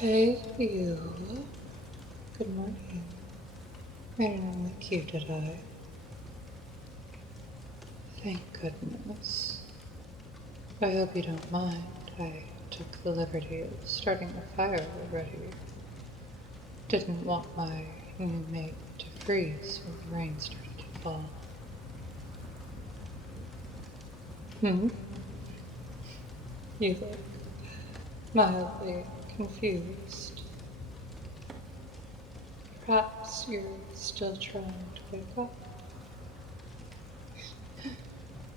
Hey, you. Good morning. I didn't wake you, did I? Thank goodness. I hope you don't mind. I took the liberty of starting the fire already. Didn't want my new mate to freeze when the rain started to fall. You look mildly confused. Perhaps you're still trying to wake up.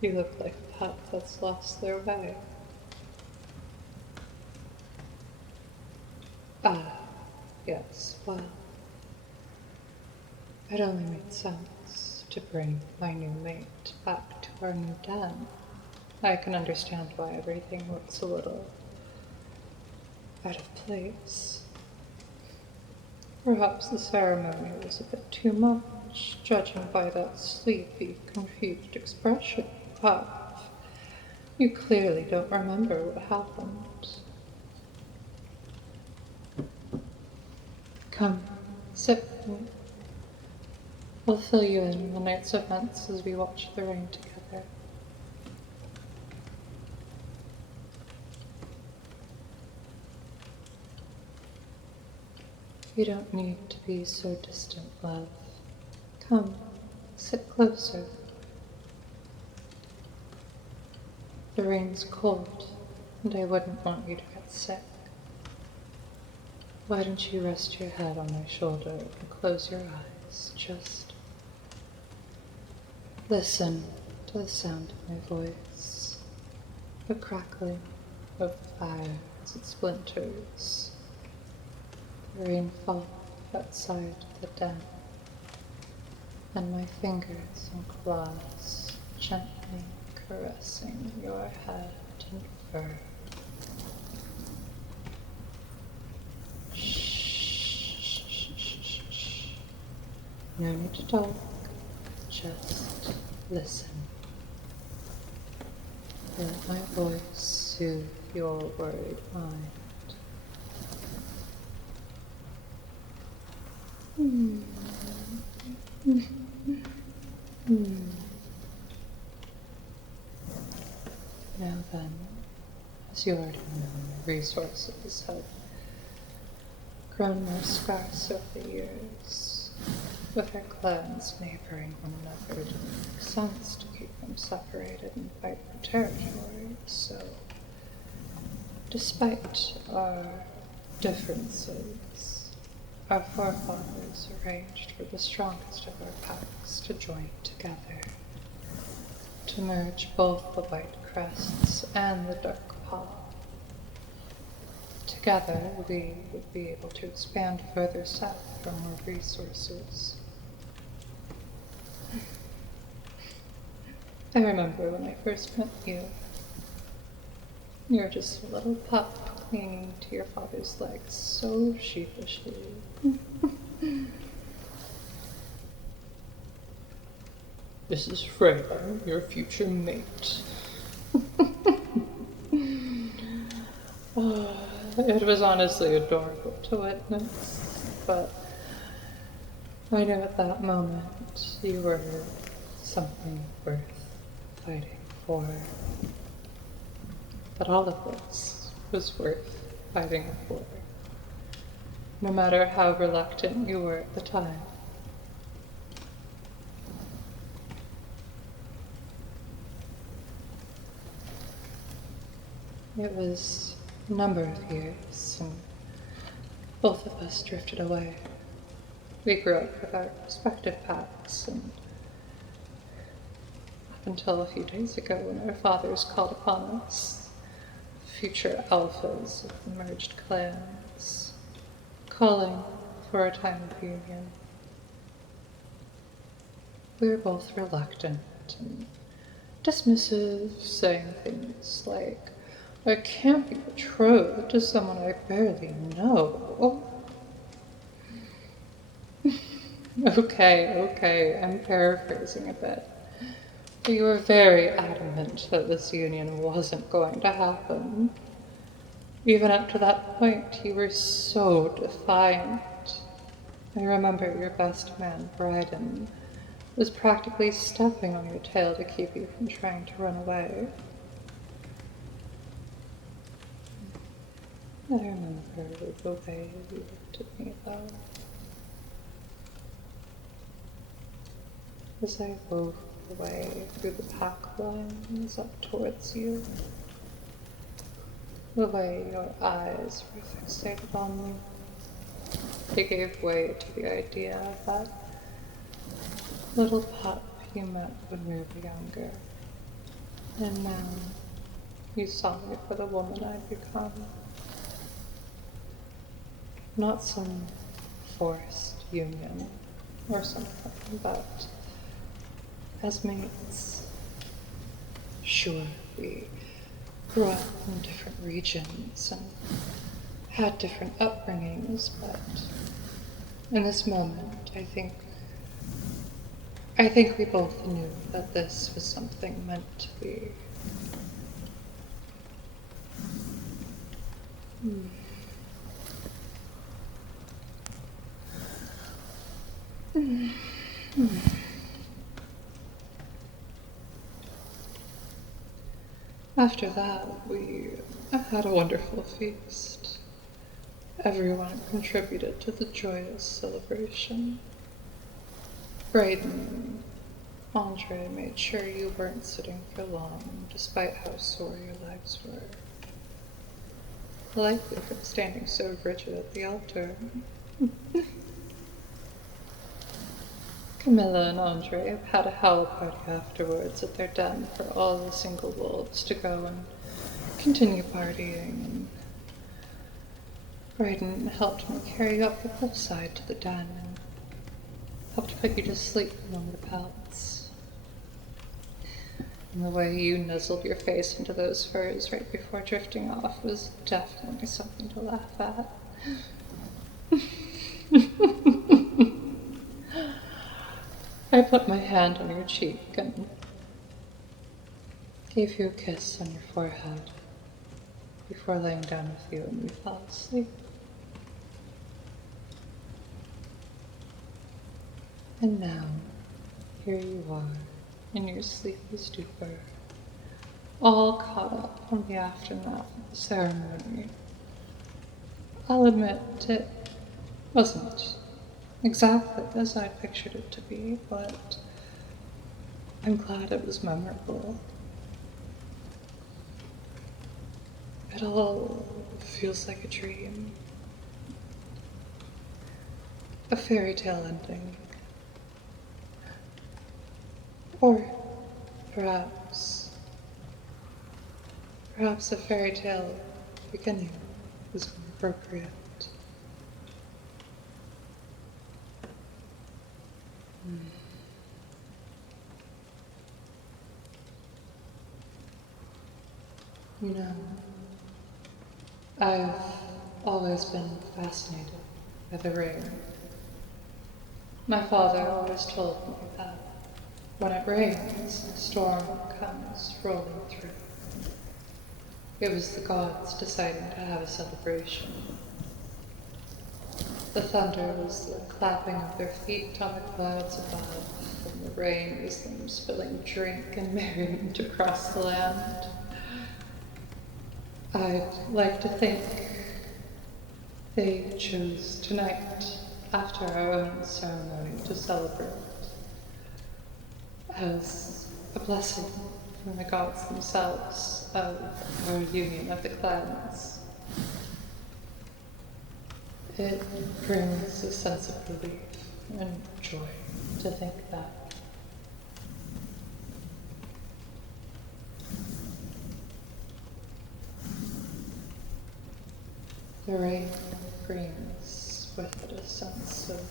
You look like a pup that's lost their way. Ah, yes, well, it only made sense to bring my new mate back to our new den. I can understand why everything looks a little out of place. Perhaps the ceremony was a bit too much, judging by that sleepy, confused expression you have. You clearly don't remember what happened. Come, sit with me. We'll fill you in on the night's events as we watch the rain together. You don't need to be so distant, love. Come, sit closer. The rain's cold, and I wouldn't want you to get sick. Why don't you rest your head on my shoulder and close your eyes? Just listen to the sound of my voice, the crackling of the fire as it splinters, the rainfall outside the den, and my fingers and claws gently caressing your head and fur. Shh. No need to talk, just listen. Let my voice soothe your worried mind. Now then, as you already know, resources have grown more scarce over the years. With our clans neighboring one another, it didn't make sense to keep them separated and fight for territory, so despite our differences, our forefathers arranged for the strongest of our packs to join together, to merge both the white crests and the dark paw. Together, we would be able to expand further south for more resources. I remember when I first met you. You were just a little pup clinging to your father's legs so sheepishly. This is Freya, your future mate. It was honestly adorable to witness, but I knew at that moment you were something worth fighting for. That all of this was worth fighting for, no matter how reluctant you were at the time. It was a number of years, and both of us drifted away. We grew up with our respective paths, and up until a few days ago when our fathers called upon us, future alphas of the merged clans, calling for a time of union. We were both reluctant and dismissive, saying things like, I can't be betrothed to someone I barely know. Okay, I'm paraphrasing a bit. But you were very adamant that this union wasn't going to happen. Even up to that point, you were so defiant. I remember your best man, Bryden, was practically stepping on your tail to keep you from trying to run away. I remember the way you looked at me, though, as I wove away through the pack lines up towards you. The way your eyes were fixated on me. They gave way to the idea of that little pup you met when we were younger. And now you saw me for the woman I'd become. Not some forced union or something, but as mates. Sure, we grew up in different regions and had different upbringings, but in this moment, I think we both knew that this was something meant to be. After that, we had a wonderful feast. Everyone contributed to the joyous celebration. Braden and Andre made sure you weren't sitting for long, despite how sore your legs were. Likely from standing so rigid at the altar. Camilla and Andre had a howl party afterwards at their den for all the single wolves to go and continue partying, and Braden helped me carry you up the cliffside to the den and helped put you to sleep among the pelts. And the way you nuzzled your face into those furs right before drifting off was definitely something to laugh at. I put my hand on your cheek and gave you a kiss on your forehead before laying down with you and we fell asleep. And now, here you are in your sleepy stupor, all caught up on the aftermath of the ceremony. I'll admit it wasn't exactly as I pictured it to be, but I'm glad it was memorable. It all feels like a dream. A fairy tale ending. Or perhaps a fairy tale beginning is more appropriate. You know, I've always been fascinated by the rain. My father always told me that when it rains, a storm comes rolling through. It was the gods deciding to have a celebration. The thunder was the clapping of their feet on the clouds above, and the rain was them spilling drink and merriment across the land. I'd like to think they chose tonight, after our own ceremony, to celebrate as a blessing from the gods themselves of our union of the clans. It brings a sense of relief and joy to think that. The rain brings with it a sense of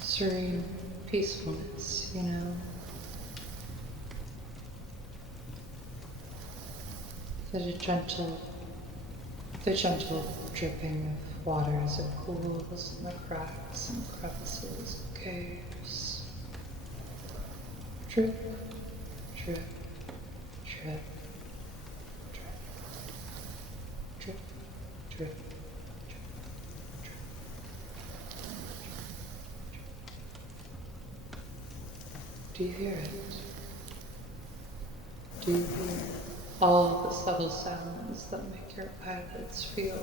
serene peacefulness, you know. The gentle dripping of waters of pools and the cracks and crevices of caves. Drip, drip, drip, drip. Do you hear it? Do you hear all the subtle sounds that make your eyelids feel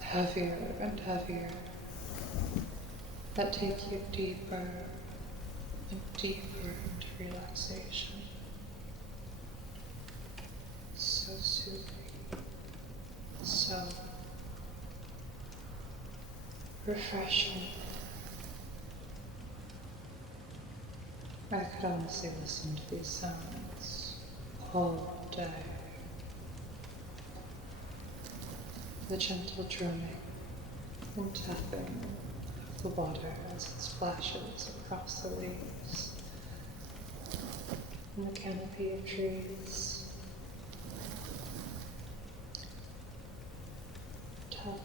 heavier and heavier, that take you deeper and deeper into relaxation? So soothing, so refreshing. I could honestly listen to these sounds all day. The gentle drumming and tapping of the water as it splashes across the leaves, and the canopy of trees. Tap,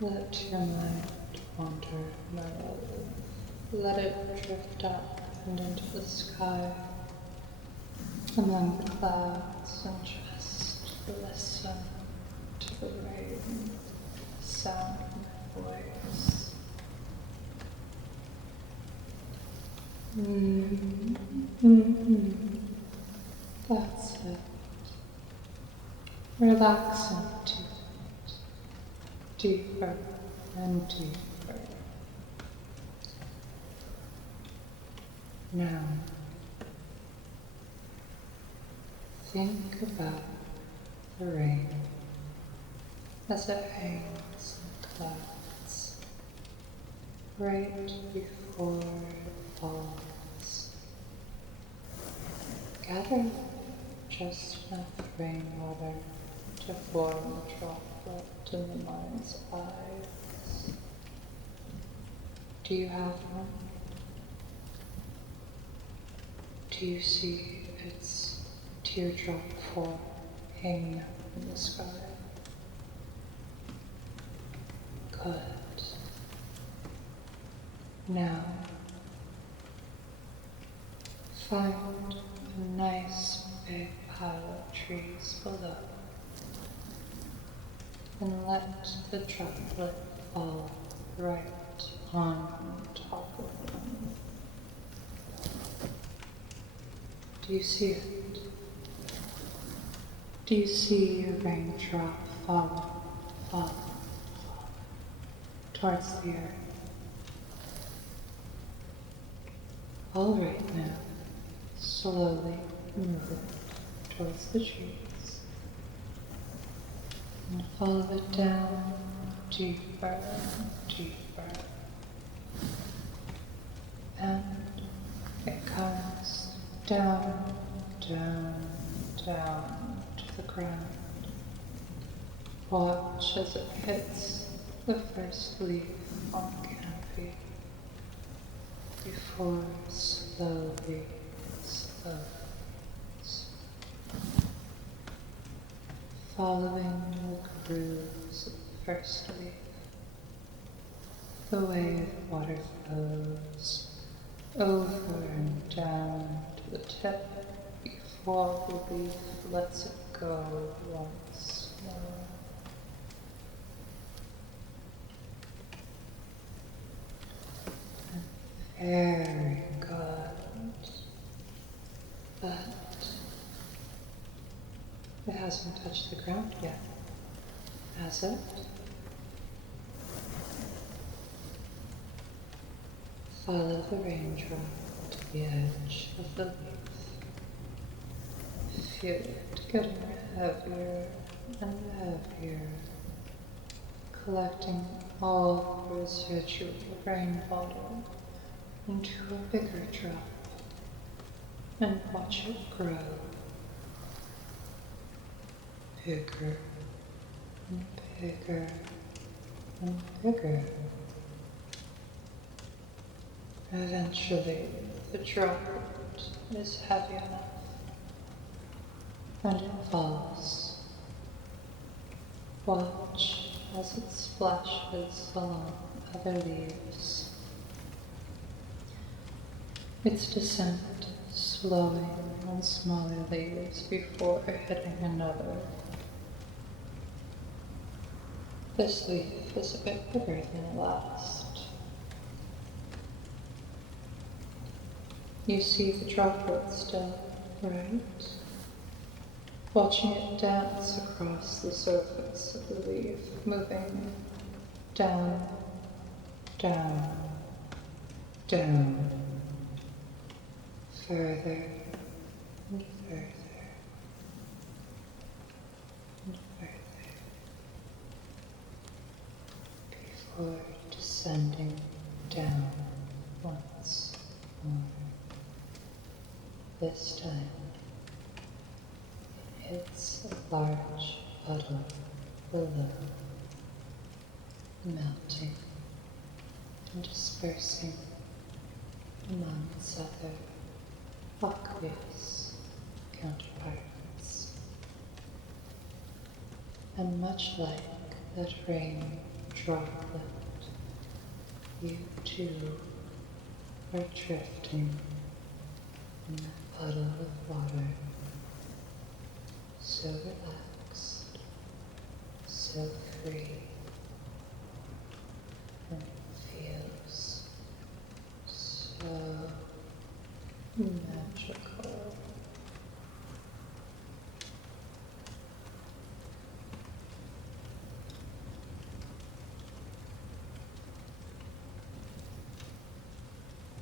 let your mind wander, my love. Let it drift up and into the sky, among the clouds, and just listen to the rain, the sound of my voice. That's it. Relax into it, deeper and deeper. Now, think about the rain as it hangs in the clouds right before it falls. Gather just enough rainwater to form a droplet in the mind's eyes. Do you have one? Do you see its teardrop form hanging up in the sky? Good. Now, find a nice big pile of trees below, and let the droplet fall right on top of them. Do you see it? Do you see a raindrop fall towards the earth? All right now, slowly move it towards the trees and follow it down deeper and deeper, and it comes down, down, down to the ground. Watch as it hits the first leaf on the canopy before slowly, following the grooves of the first leaf, the way the water flows over and down to the tip before the leaf lets it go once more. Very good. But it hasn't touched the ground yet, has it? Follow the raindrop to the edge of the leaf. Feel it getting heavier and heavier, collecting all the residual rainwater into a bigger drop, and watch it grow. Bigger and bigger and bigger. Eventually, the droplet is heavy enough, and it falls Watch as it splashes along other leaves. Its descent slowing on smaller leaves before hitting another. This leaf is a bit bigger than the last. You see the droplet still, right? Watching it dance across the surface of the leaf, moving down, down, down, further and further and further, before descending down once more. This time, it hits a large puddle below, melting and dispersing among its other aqueous counterparts. And much like that rain droplet, you too are drifting in that puddle of water, so relaxed, so free, and it feels so magical.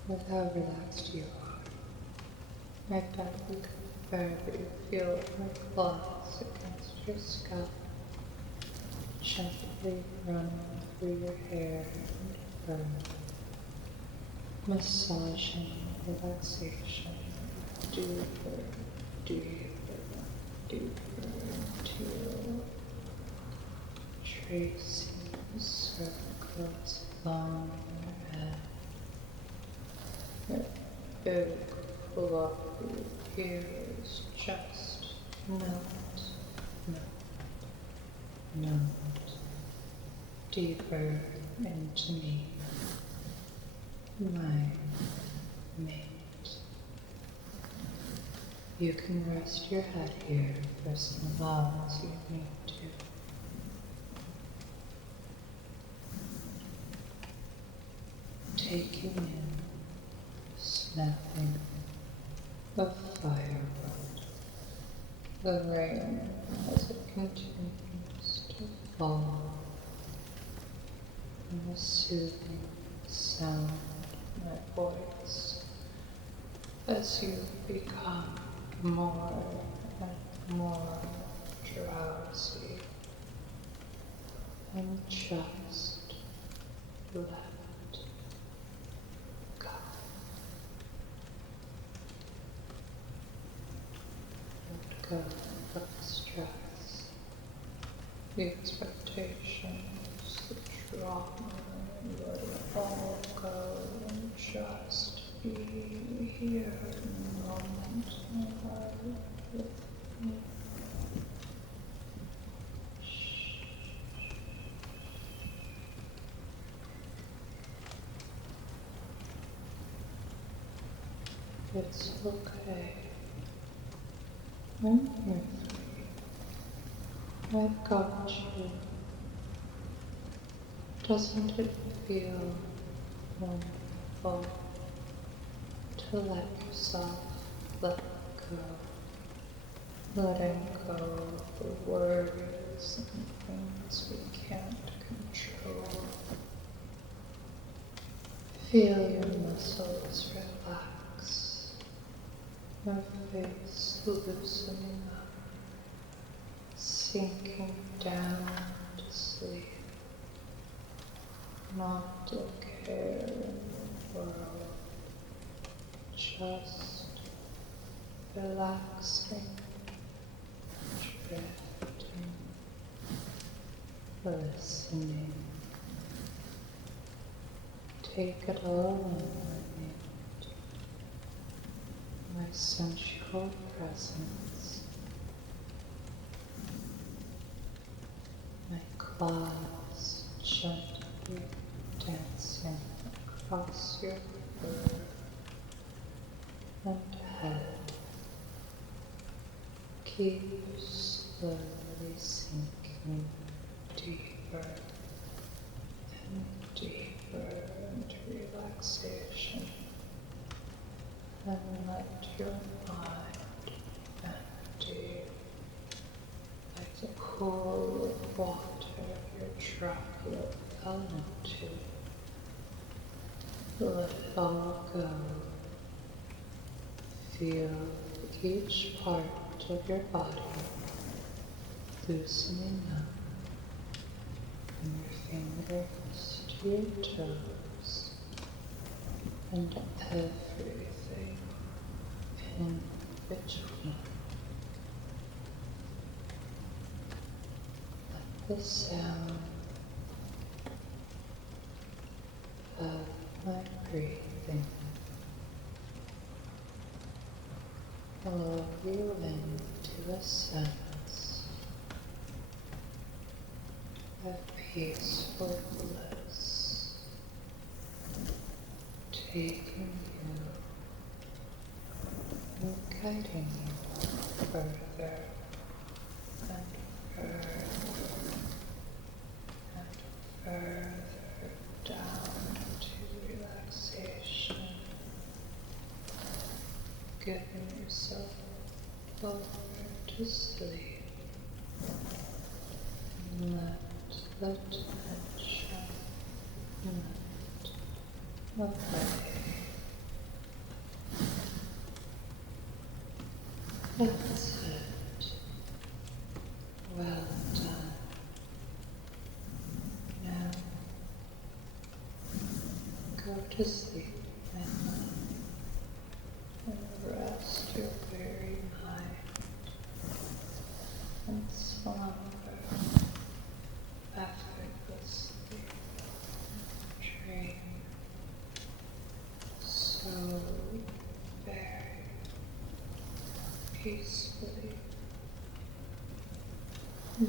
With how relaxed you are, I bet you can barely feel my claws against your scalp, gently running through your hair and fur, massaging relaxation deeper, deeper, deeper into tracing circles along your head. Your big, fluffy ears just melt, melt, melt deeper into me, my mate. You can rest your head here for as long as you need to. Taking in, snapping the firewood, the rain as it continues to fall, and the soothing sound of my voice as you become more and more drowsy and just let go. Let go of the stress, the expectations, the trauma. Let it all go and just be here in the moment alive with me. It's okay. I'm here for you. I've got you. Doesn't it feel wonderful to let yourself let go? Letting go of the worries and things we can't control. Feel your muscles relax, your face loosening up, sinking down to sleep. Not a care in the world, just relaxing, drifting, listening. Take it all in, my mate. My sensual presence, my claws gently dancing across your fur and head. Keep slowly sinking deeper and deeper into relaxation, and let your mind empty like the pool of water your droplet fell into. Let it all go. Feel each part of your body loosening up, from your fingers to your toes, and everything in between. Let the sound of my breathing lull you into a sense of peaceful bliss, taking you and guiding you further and further and further down into relaxation, giving yourself over to sleep. Let the tension melt away. That's it. Well done. Now, go to sleep, my love, and rest your weary mind and slumber effortlessly. Dream so very peacefully. My